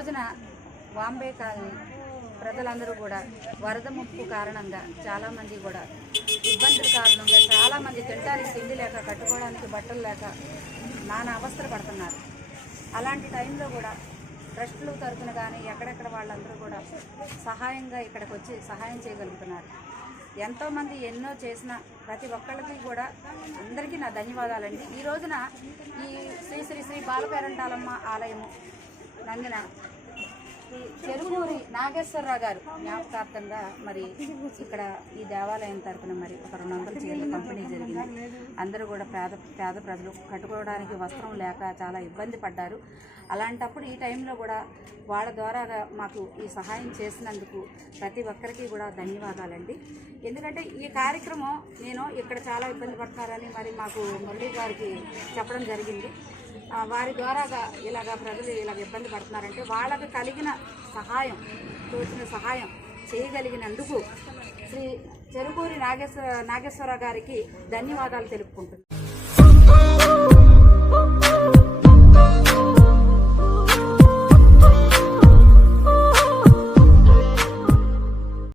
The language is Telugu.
రోజున బాంబే కాలనీ ప్రజలందరూ కూడా వరద ముప్పు కారణంగా చాలామంది కూడా ఇబ్బందుల కారణంగా చాలామంది తినడానికి తిండి లేక కట్టుకోవడానికి బట్టలు లేక నానా అవస్థలు పడుతున్నారు. అలాంటి టైంలో కూడా ట్రస్టులు తరపున కానీ ఎక్కడెక్కడ వాళ్ళందరూ కూడా సహాయంగా ఇక్కడికి వచ్చి సహాయం చేయగలుగుతున్నారు. ఎంతోమంది ఎన్నో చేసిన ప్రతి ఒక్కళ్ళకి కూడా అందరికీ నా ధన్యవాదాలండి. ఈ రోజున ఈ శ్రీ శ్రీ శ్రీ బాలపేరంటాలమ్మ ఆలయము నందిన ఈ చెరుకూరి నాగేశ్వరరావు గారు జ్ఞాపకార్థంగా మరి ఇక్కడ ఈ దేవాలయం తరపున మరి ఒక రెండు వందల చీరలు పంపిణీ జరిగింది. అందరూ కూడా పేద పేద ప్రజలు కట్టుకోవడానికి వస్త్రం లేక చాలా ఇబ్బంది పడ్డారు. అలాంటప్పుడు ఈ టైంలో కూడా వాళ్ళ ద్వారా మాకు ఈ సహాయం చేసినందుకు ప్రతి ఒక్కరికి కూడా ధన్యవాదాలండి. ఎందుకంటే ఈ కార్యక్రమం నేను ఇక్కడ చాలా ఇబ్బంది పడతారని మరి మాకు మురళి గారికి చెప్పడం జరిగింది. వారి ద్వారాగా ఇలాగ ప్రజలు ఇలాగ ఇబ్బంది పడుతున్నారంటే వాళ్ళకు కలిగిన సహాయం తోచిన సహాయం చేయగలిగినందుకు శ్రీ చెరుకూరి నాగేశ్వర నాగేశ్వర గారికి ధన్యవాదాలు తెలుపుకుంటున్నాను.